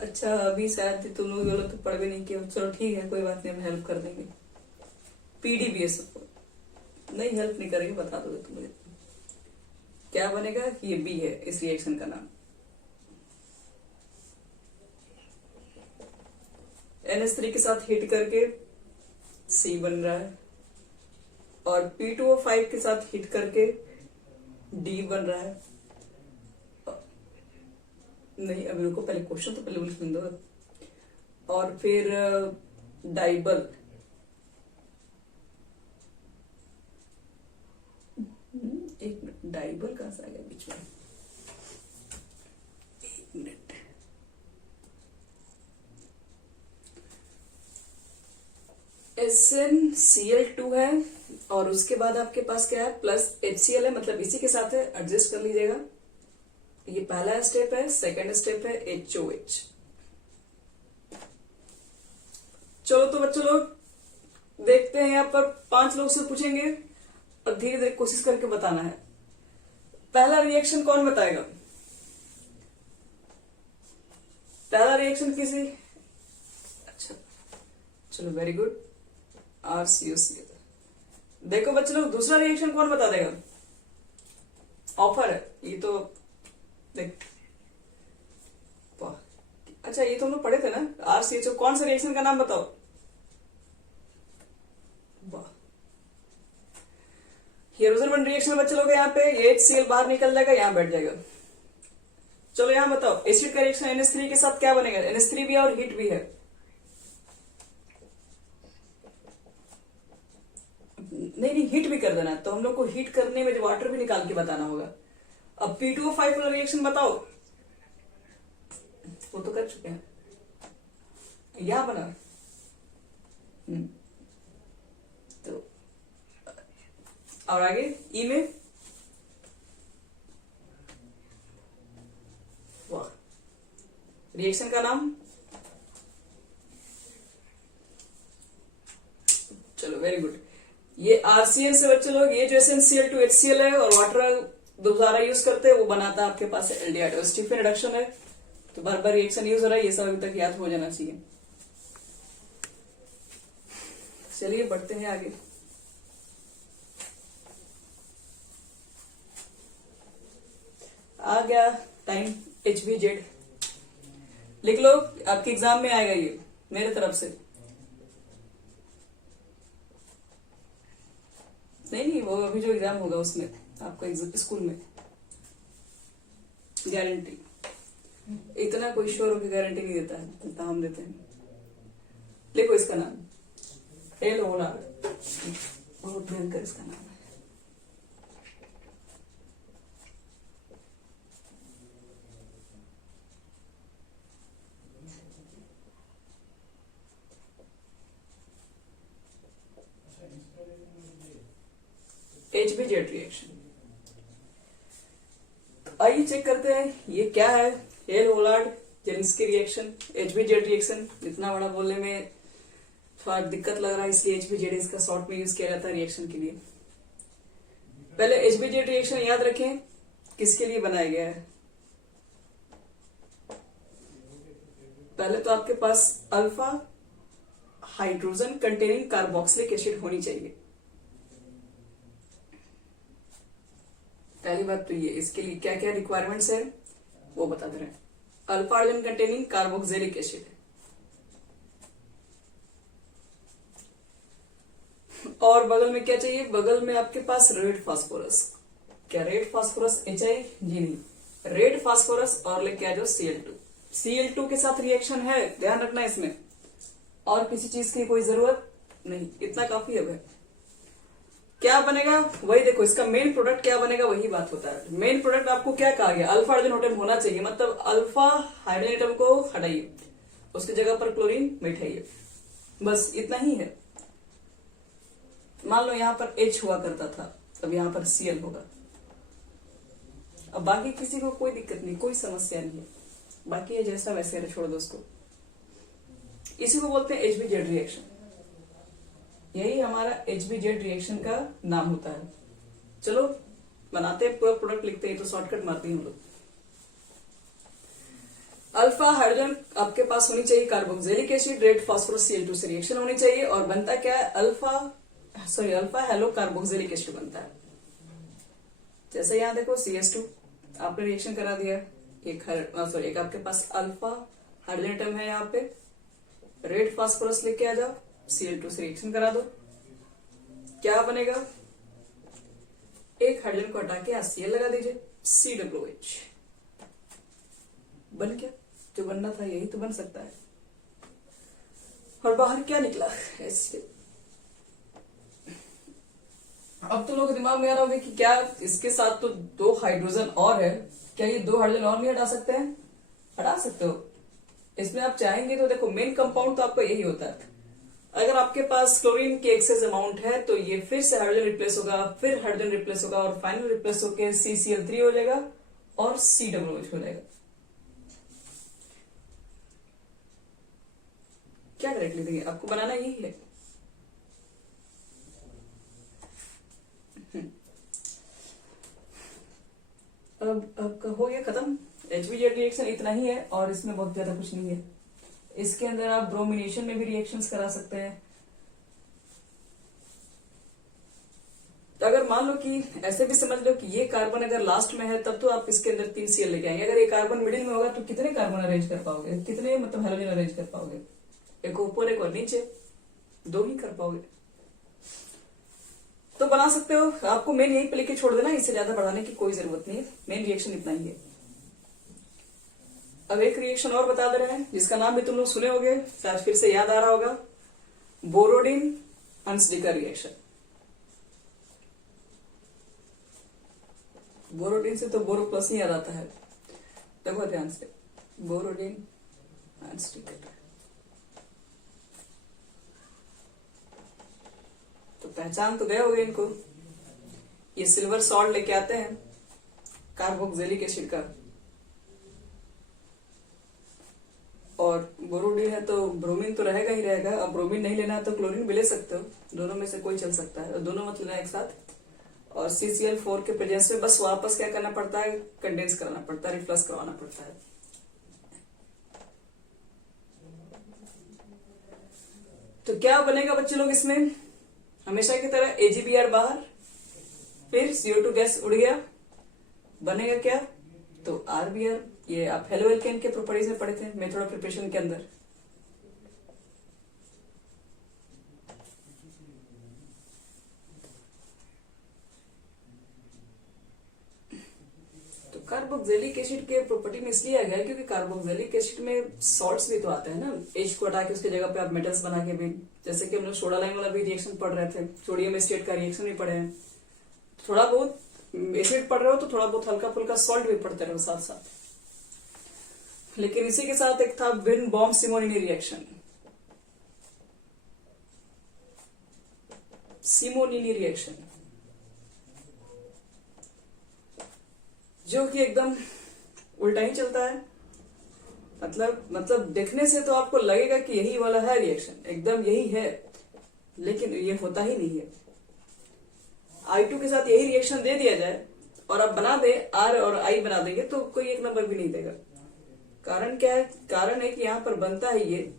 अच्छा अभी शायद तुम लोग बोलो तो पढ़ भी नहीं किया, चलो ठीक है कोई बात नहीं, हम हेल्प कर देंगे। PDBS नहीं हेल्प नहीं करेंगे, बता दोगे तुम मुझे क्या बनेगा। ये बी है इस रिएक्शन का नाम। NH3 के साथ हिट करके C बन रहा है और P2O5 के साथ हिट करके D बन रहा है। नहीं अभी रुको, पहले क्वेश्चन तो पहले लिख दो। और फिर डाइबल, एक मिनट, डाइबल कहां से आ गया बीच में, एक मिनट। SnCl2 है और उसके बाद आपके पास क्या है, प्लस HCl है, मतलब इसी के साथ है, एडजस्ट कर लीजिएगा। ये पहला स्टेप है। सेकंड स्टेप है HOH। चलो तो बच्चों लोग देखते हैं, यहाँ पर 5 लोग से पूछेंगे और धीरे धीरे कोशिश करके बताना है। पहला रिएक्शन कौन बताएगा? पहला रिएक्शन किसी, अच्छा चलो वेरी गुड, RCOCl। देखो बच्चों लोग दूसरा रिएक्शन कौन बता देगा? ऑफर है ये तो, देख अच्छा ये तो हम लोग पढ़े थे ना, RCHO। कौन सा रिएक्शन का नाम बताओ? वाह, हीरोजन रिएक्शन बच्चे लोग यहाँ पे HCl बाहर निकल जाएगा, यहाँ बैठ जाएगा। चलो यहाँ बताओ एसिड का रिएक्शन NH3 के साथ क्या बनेगा? NH3 भी है और हीट भी है। नहीं हीट भी कर देना, तो हम लोग को हीट करने में जो वाटर भी निकाल के बताना होगा। अब P2O5 वाला रिएक्शन बताओ, वो तो कर चुके हैं, यहां बना। तो और आगे ई में, वाह, रिएक्शन का नाम, चलो वेरी गुड। ये RCl से बच्चे लोग, ये जो SnCl2 HCl है और वाटर दोबारा यूज करते हैं, वो बनाता है आपके पास एल्डिहाइड। और स्टीफन रिडक्शन है तो बार बार रिएक्शन यूज हो रहा है, ये सब अभी तक याद हो जाना चाहिए। चलिए बढ़ते हैं आगे। आ गया टाइम HBZ, लिख लो, आपके एग्जाम में आएगा ये मेरे तरफ से। नहीं वो अभी जो एग्जाम होगा उसमें आपको स्कूल में गारंटी, इतना कोई श्योर होकर गारंटी नहीं देता है जितना हम देते हैं। लिखो इसका नाम, एल होलार, बहुत भयंकर इसका नाम है। HBZ रिएक्शन, आइए चेक करते हैं ये क्या है। Hell Volhard Zelinsky reaction, HBZ reaction. इतना बड़ा बोलने में थोड़ा दिक्कत लग रहा है, इसलिए HBZ इसका शॉर्ट में यूज किया जाता है रिएक्शन के लिए। पहले HBZ रिएक्शन याद रखें किसके लिए बनाया गया है। पहले तो आपके पास alpha hydrogen containing carboxylic acid होनी चाहिए, पहली बात तो ये। इसके लिए क्या क्या रिक्वायरमेंट्स है? वो बता दे रहे हैं। Alpha hydrogen containing carboxylic acid है। और बगल में क्या चाहिए? बगल में आपके पास रेड फास्फोरस। क्या रेड फास्फोरस HI? जी नहीं, रेड फास्फोरस और लेके आ जाओ Cl2। Cl2 के साथ रिएक्शन है, ध्यान रखना इसमें, और किसी चीज की कोई जरूरत नहीं, इतना काफी है। क्या बनेगा? वही देखो, इसका मेन प्रोडक्ट क्या बनेगा, वही बात होता है। मेन प्रोडक्ट आपको क्या कहा गया? अल्फा हाइड्रोजन एटम होना चाहिए, मतलब अल्फा हाइड्रोजन एटम को हटाइए, उसकी जगह पर क्लोरीन बैठाइए, बस इतना ही है। मान लो यहां पर H हुआ करता था, अब यहां पर Cl होगा। अब बाकी किसी को कोई दिक्कत नहीं, कोई समस्या नहीं है, बाकी है जैसा वैसे छोड़ दो उसको। इसी को बोलते हैं HBZ रिएक्शन। यही हमारा HBZ रिएक्शन का नाम होता है। चलो बनाते हैं, पूरा प्रोडक्ट लिखते हैं, तो शॉर्टकट मारते हैं हम लोग। अल्फा हाइड्रोजन आपके पास होनी चाहिए carboxylic acid, red phosphorus Cl2 से रिएक्शन होनी चाहिए, और बनता क्या है? अल्फा हेलो कार्बोक्सिलिक एसिड बनता है। जैसे यहां देखो CS2 आपने रिएक्शन करा दिया, एक आपके पास अल्फा हाइड्रोजन एटम है, यहाँ पे रेड फास्फोरस लेके आ जाओ, Cl2 से रिएक्शन करा दो, क्या बनेगा? एक हाइड्रोजन को हटा के HCl लगा दीजिए, COOH बन गया। जो बनना था यही तो बन सकता है। और बाहर क्या निकला? HCl। अब तो लोग दिमाग में आ रहा होगा कि क्या इसके साथ तो 2 हाइड्रोजन और है, क्या ये 2 हाइड्रोजन और नहीं हटा सकते हैं? हटा सकते हो, इसमें आप चाहेंगे तो। देखो मेन कंपाउंड तो आपका यही होता है। अगर आपके पास क्लोरीन की एक्सेस अमाउंट है तो ये फिर से हाइड्रोजन रिप्लेस होगा, फिर हाइड्रोजन रिप्लेस होगा, और फाइनल रिप्लेस होकर CCl3 हो जाएगा और COOH हो जाएगा। क्या डायरेक्टली देंगे? आपको बनाना यही है। अब हो गया खत्म। HBZ रिएक्शन इतना ही है, और इसमें बहुत ज्यादा कुछ नहीं है। इसके अंदर आप ब्रोमिनेशन में भी रिएक्शंस करा सकते हैं। तो अगर मान लो कि ऐसे भी समझ लो कि ये कार्बन अगर लास्ट में है, तब तो आप इसके अंदर 3 Cl लेके आएंगे। अगर ये कार्बन मिडिल में होगा तो कितने कार्बन अरेंज कर पाओगे? कितने मतलब हेलोजन अरेंज कर पाओगे? एक ऊपर एक और नीचे, 2 ही कर पाओगे। तो बना सकते हो, आपको मेन यही पे लिख के छोड़ देना, इससे ज्यादा बढ़ाने की कोई जरूरत नहीं है। मेन रिएक्शन इतना ही है। अब एक रिएक्शन और बता दे रहे हैं, जिसका नाम भी तुम लोग सुने होंगे, शायद फिर से याद आ रहा होगा, बोरोडिन अन्सडिकर रिएक्शन। बोरोडिन से तो बोरो प्लस ही याद आता है। देखो ध्यान से, बोरोडिन अन्सडिकर। तो पहचान तो गए होंगे इनको। ये सिल्वर सॉल्ट लेके आते हैं कार्बोक्सिलिक एसिड का, और बोरोडिन है तो ब्रोमीन तो रहेगा ही रहेगा। अब ब्रोमीन नहीं लेना है तो क्लोरीन भी ले सकते हो, दोनों में से कोई चल सकता है, दोनों मत लेना एक साथ। और CCl4 के प्रेजेंस में बस वापस क्या करना पड़ता है? कंडेंस कराना पड़ता है, रिफ्लक्स करवाना पड़ता है। तो क्या बनेगा बच्चे लोग इसमें? हमेशा की तरह AgBr बाहर, फिर CO2 गैस उड़ गया, बनेगा क्या? तो RBr। ये आप हेलो एल्केन के प्रॉपर्टीज में पढ़े थे मेथड ऑफ प्रिपरेशन के अंदर। तो कार्बोक्सिलिक एसिड के प्रॉपर्टी में इसलिए आ गया क्योंकि कार्बोक्सिलिक एसिड में सॉल्ट्स भी तो आते हैं ना। H को हटा के उसकी जगह पे आप मेटल्स बना के भी, जैसे कि हम लोग सोडा लाइम वाला भी रिएक्शन पढ़ रहे थे, सोडियम एसिड का रिएक्शन भी पढ़े हैं। थोड़ा बहुत एसिड पढ़ रहे हो तो थोड़ा बहुत हल्का फुल्का सॉल्ट भी पढ़ते रहो साथ साथ। लेकिन इसी के साथ एक था win bomb Simonini reaction. Simonini reaction जो कि एकदम उल्टा ही चलता है। मतलब देखने से तो आपको लगेगा कि यही वाला है रिएक्शन, एकदम यही है, लेकिन ये होता ही नहीं है। I2 के साथ यही रिएक्शन दे दिया जाए और आप बना दे R और I बना देंगे तो कोई एक नंबर भी नहीं देगा। कारण क्या है? कारण है कि यहां पर बनता है ये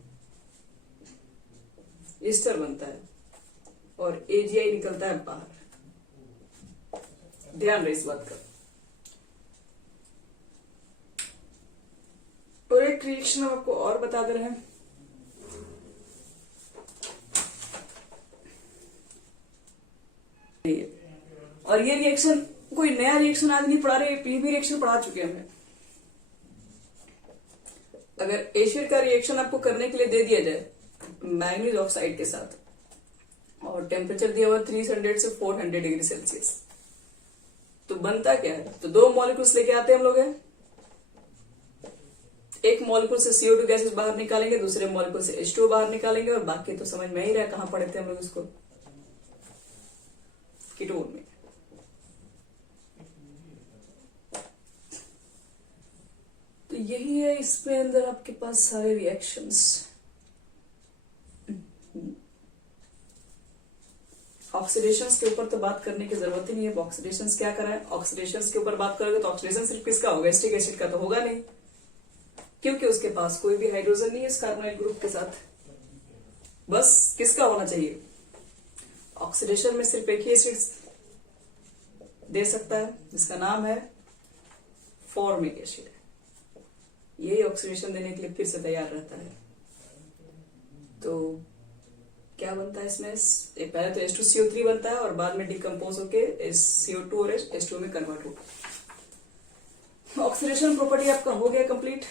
ईस्टर बनता है और AgI निकलता है बाहर। ध्यान रहे इस बात का। एक रिएक्शन हम आपको और बता दे रहे हैं। और ये रिएक्शन कोई नया रिएक्शन आज नहीं पढ़ा रहे, पीवी रिएक्शन पढ़ा चुके हैं। अगर एसिड का रिएक्शन आपको करने के लिए दे दिया जाए मैंगनीज ऑक्साइड के साथ और टेम्परेचर दिया हुआ 300 से 400 डिग्री सेल्सियस, तो बनता क्या है? तो दो मॉलिक्यूल्स लेके आते हैं हम लोग हैं। एक मॉलिक्यूल से CO2 गैसेस बाहर निकालेंगे, दूसरे मॉलिक्यूल से H2O बाहर निकालेंगे, और बाकी तो समझ में ही रहा कहां पढ़े थे हम लोग इसको, कीटोन में। तो यही है इसमें अंदर आपके पास सारे रिएक्शंस। ऑक्सीडेशंस के ऊपर तो बात करने की जरूरत ही नहीं है। ऑक्सीडेशंस क्या करा है? ऑक्सीडेशंस के ऊपर बात करोगे तो ऑक्सीडेशन सिर्फ किसका होगा? एसिटिक एसिड का तो होगा नहीं, क्योंकि उसके पास कोई भी हाइड्रोजन नहीं है इस कार्बोनाइल ग्रुप के साथ। बस किसका होना चाहिए? ऑक्सीडेशन में सिर्फ एक ही एसिड दे सकता है जिसका नाम है फॉर्मिक एसिड। यही ऑक्सीडेशन देने के लिए फिर से तैयार रहता है। तो क्या बनता है इसमें? पहले तो H2CO3 बनता है और बाद में डिकम्पोज होके CO2 और H2O में कन्वर्ट होगा। ऑक्सीडेशन प्रॉपर्टी आपका हो गया कंप्लीट।